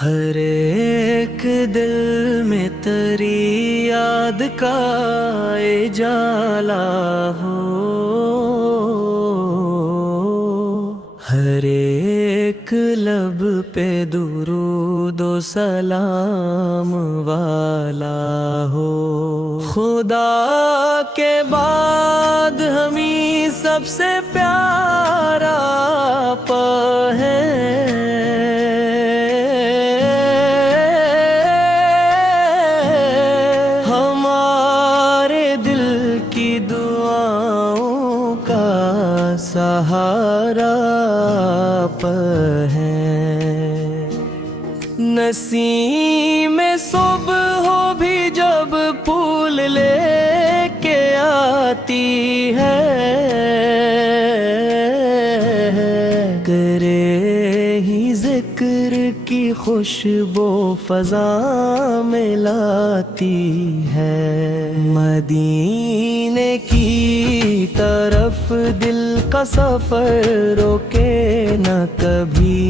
ہر ایک دل میں تیری یاد کا اجالا ہو، ہر ایک لب پہ درود و سلام والا ہو۔ خدا کے بعد ہمیں سب سے پیارا آپ ہے، سہارا آپ ہے۔ نسیم صبح ہو بھی جب پھول لے کے آتی ہے، کرے ہی ذکر کی خوشبو فضا میں لاتی ہے۔ مدینے کی طرف دل کا سفر روکے نہ کبھی،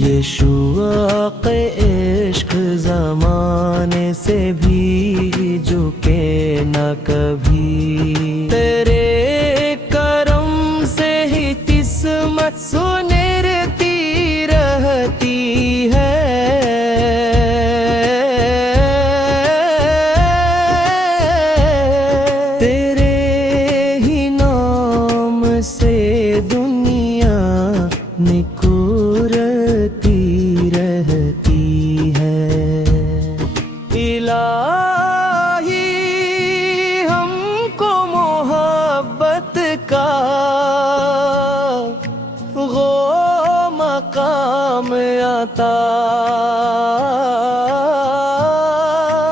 یہ شوق عشق زمانے سے بھی جھکے نہ کبھی۔ تیرے کرم سے ہی قسمت سنرتی رہتی ہے، نکورتی رہتی ہے۔ الہی ہم کو محبت کا وہ مقام عطا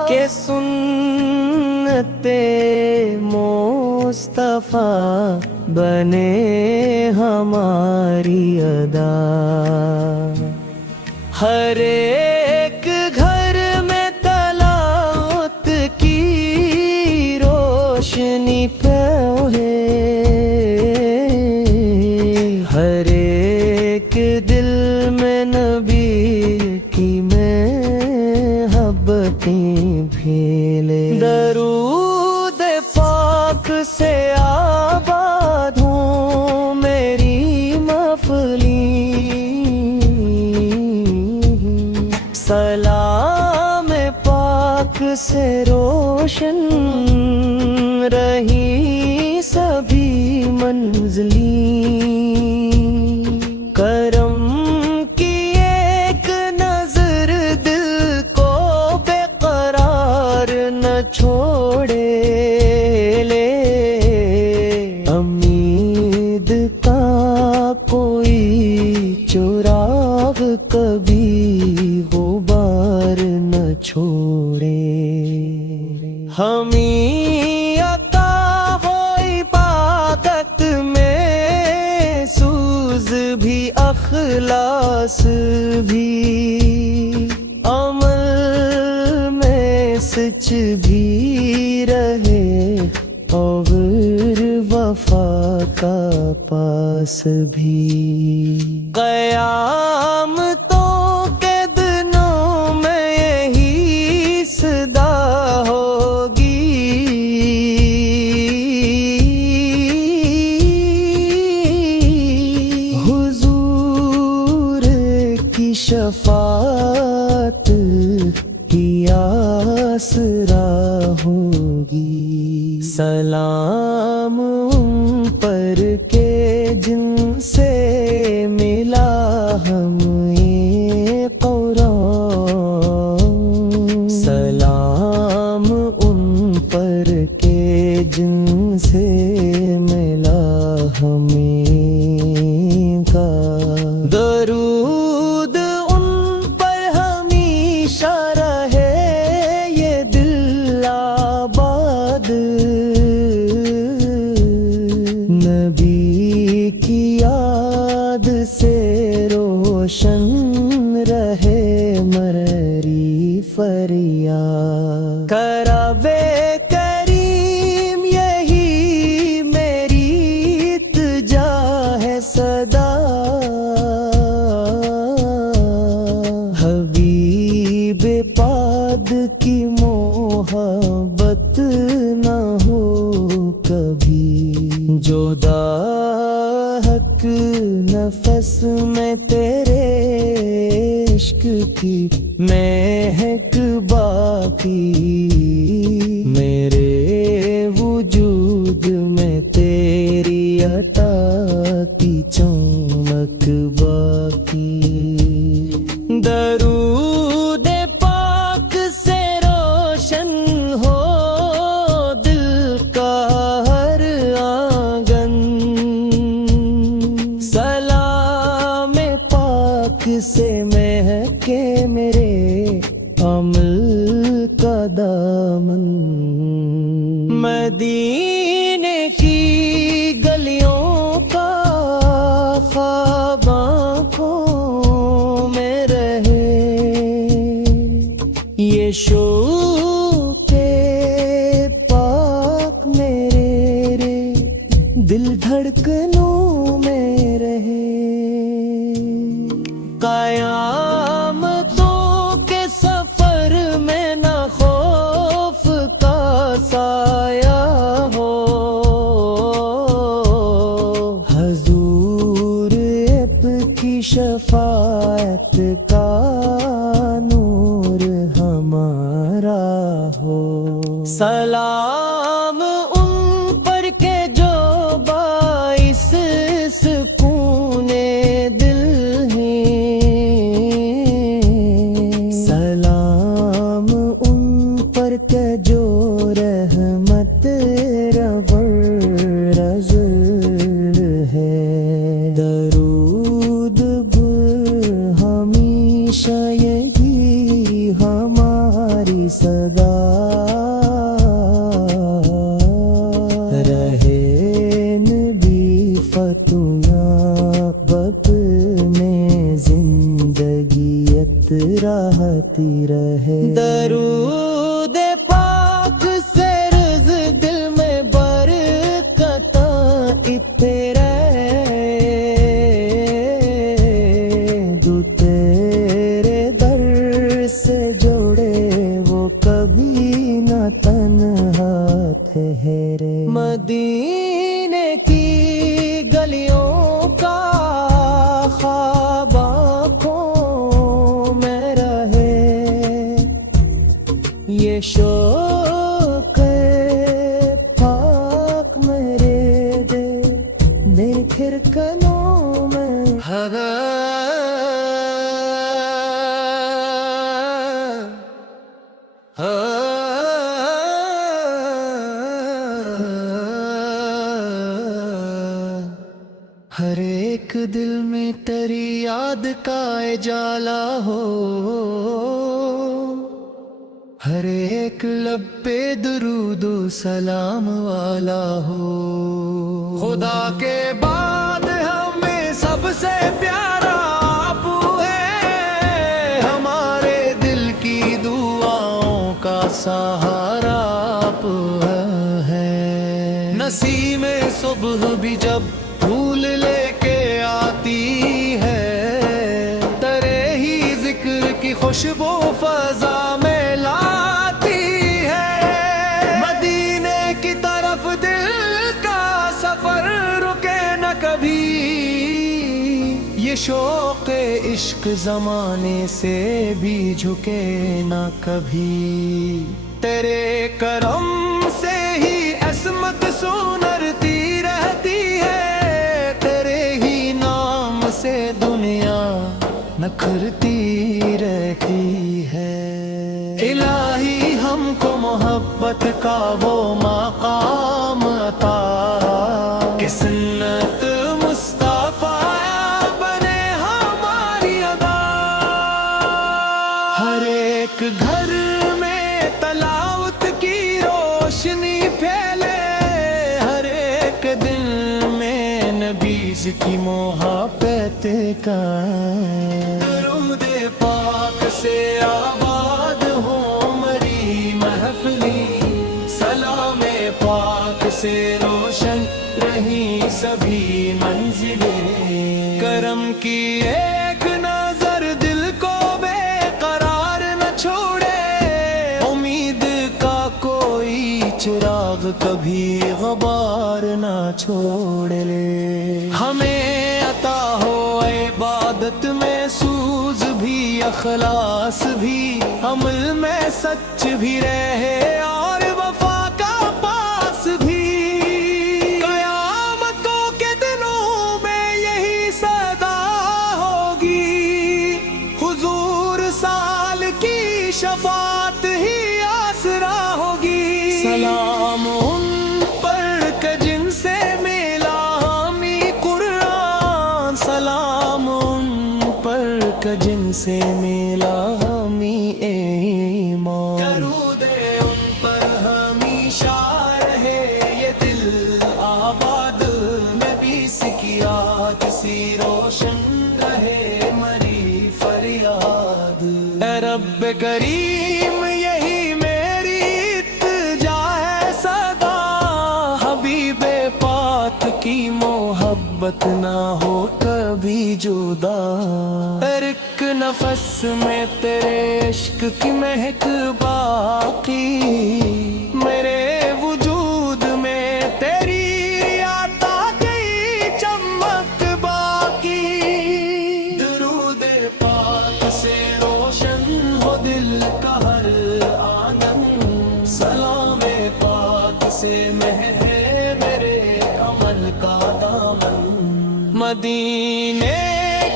کہ سنت مصطفیٰ بنے ہماری ادا۔ ہر ایک گھر میں طلعت کی روشنی پھیلے، ہر ایک دل میں نبی کی محبتیں پھیلے۔ درود پاک سے آباد ہوں میری محفلی، سلام پاک سے روشن رہی سبھی منزلی۔ کرم کی ایک نظر دل کو بے قرار نہ چھوڑے، امید کا کوئی چراغ کبھی غبار نہ چھوڑے۔ ہمیں عطا ہو عبادت میں سوز بھی، اخلاص بھی، عمل میں سچ بھی رہے، اور وفا کا پاس بھی۔ قیامتوں کے دنوں میں یہی صدا ہوگی، حضور کی شفاعت کی آسرا ہوگی۔ سلام ان پر کے جن سے ملا ہمیں قرآن، سلام ان پر کے جن سے ملا ہمیں کا۔ درود ان پر ہمیشہ رہے یہ دل آباد، نبی کی یاد سے روشن رہے مرری فریاد۔ کرب کریم یہی میری التجا ہے صدا، نفس میں تیرے عشق کی مہک باقی، میرے وجود میں تیری عطا کی چمک باقی۔ درود پاک سے روشن ہو دل کا ہر آنگن، سلام پاک سے مہکے میرے عمل کا دامن۔ مدینے کی گلیوں کا خواب آنکھوں میں رہے، یہ شوق پاک میرے دل دھڑکنوں میں رہے۔ قیامتوں کے سفر میں نہ خوف کا سایہ ہو، حضور اب کی شفاعت کا نور ہمارا ہو۔ سلام ان پر کے جو باعث سکون دل ہیں، سلام ان پر کے جو رحمت رزق ہے۔ درود ہمیشہ یہی ہماری صدا رہے، نبی فتویاں بپ میں زندگیت راحتی رہے۔ درود پاک سے رزق دل میں برکتاں اتنے رہے، جو تیرے در سے جوڑے وہ کبھی نہ تنہا ٹھہرے۔ مدینے کی گلیوں کا خواب آنکھوں میں رہے، یہ شوق پاک میرے دل دھڑکنوں میں۔ ہر ایک دل میں تیری یاد کا اجالا ہو، ہر ایک لب پہ درود و سلام والا ہو۔ خدا کے بعد ہمیں سب سے پیارا آپ ہے، ہمارے دل کی دعاؤں کا سہارا آپ ہے۔ نسیم صبح بھی جب پھول لے کے آتی ہے، تیرے ہی ذکر کی خوشبو فضا میں لاتی ہے۔ مدینے کی طرف دل کا سفر رکے نہ کبھی، یہ شوق عشق زمانے سے بھی جھکے نہ کبھی۔ تیرے کرم سے ہی عصمت سنرتی رہتی ہے، تیرے ہی نام سے دنیا نکھرتی رہتی ہے۔ الہی ہم کو محبت کا وہ مقام عطا کہ سنت مصطفیٰ بنے ہماری ادا۔ ہر ایک گھر میں تلاوت کی روشنی پھیلے، ہر ایک دل میں نبی کی محبت کا درود پاک سے آباد ہو مری محفلی، سلام پاک سے روشن رہی سبھی منزلیں۔ کرم کی ایک نظر دل کو بے قرار نہ چھوڑے، امید کا کوئی چراغ کبھی غبار نہ چھوڑ لے۔ ہمیں اخلاص بھی، عمل میں سچ بھی رہے اور وفا کا پاس بھی۔ قیامتوں کے دنوں میں یہی صدا ہوگی، حضور سال کی شفاعت ہی آسرا ہوگی۔ سلام ان پر کہ جن سے ملا ہمیں قرآن، سلام ان پر کہ جن سے ملا ہمیں ایمان۔ درود ان پر ہمیشہ رہے یہ دل آباد، نبی سے کیا کسی روشن رہے مری فریاد۔ اے رب کریم یہی میری التجا ہے صدا، حبیب پاک کی محبت نہ ہو کبھی جدا۔ ہر ایک نفس میں تیرے عشق کی مہک باقی، میرے وجود میں تیری عطا کی چمک باقی۔ درود پاک سے روشن ہو دل کا ہر آنگن، سلام پاک سے مہر ہے میرے عمل کا دامن۔ مدینے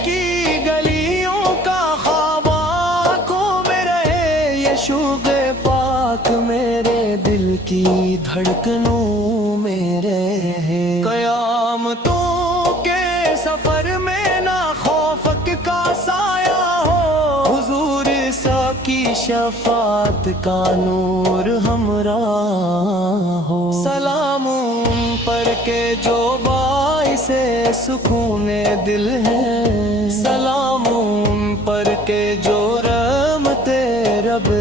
کی گلیوں کا خواب آنکھوں میں رہے، یہ شوق پاک میرے دل کی دھڑکنوں میں رہے۔ قیامتوں کے سفر میں نہ خوفک کا سایہ ہو، حضور سا کی شفاعت کا نور ہمراہ ہو۔ سلام ان پر کہ جو باعث سکون دل ہے، سلام ان پر کہ جو رحمت رب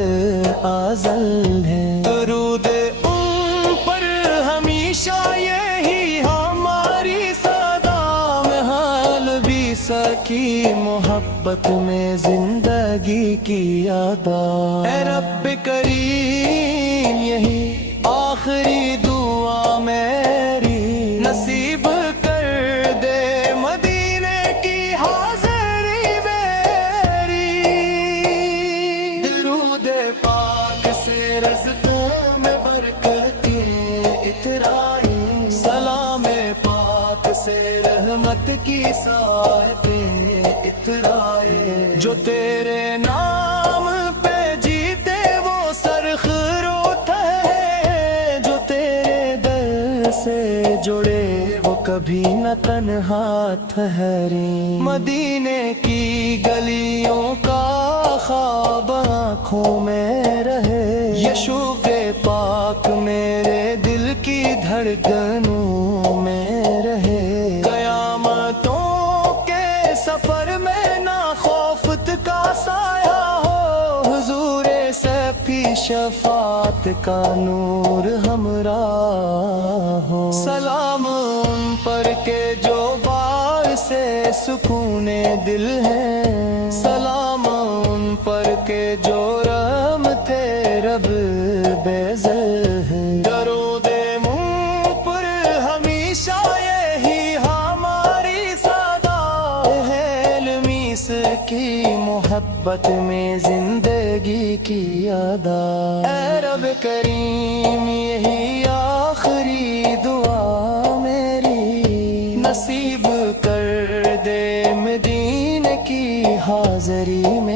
ازل ہے۔ درود ان پر ہمیشہ یہی ہماری صدا، میں حال بھی سکی محبت میں زندگی کی ادا۔ اے رب کریم یہی آخری دعا میری، نصیب کر دے مدینے کی حاضری میری۔ درود پاک سے رزق میں برکتیں اترائیں، سلام پاک سے رحمت کی سائیں اترائیں۔ جو تیرے نام پہ جیتے وہ سرخروت ہے، جو تیرے در سے جڑے وہ کبھی نہ تنہا ٹھہرے۔ مدینے کی گلیوں کا خواب آنکھوں میں رہے، یہ شوق پاک میرے دل کی دھڑکنوں میں رہے۔ قیامتوں کے سفر میں نہ خوفت کا سایہ ہو، حضور سب کی شفاعت کا نور ہمراہ ہو۔ سلام ان پر کہ جو باعث سکون دل ہے، سلام ان پر کہ جو رحمت رب بیزل ہے۔ درود ان پر ہمیشہ یہی ہماری صدا، ہے علمی سے کی محبت میں زندگی کی ادا۔ اے رب کریم یہی آخری دعا میری، نصیب کر دے مدینے کی حاضری میں۔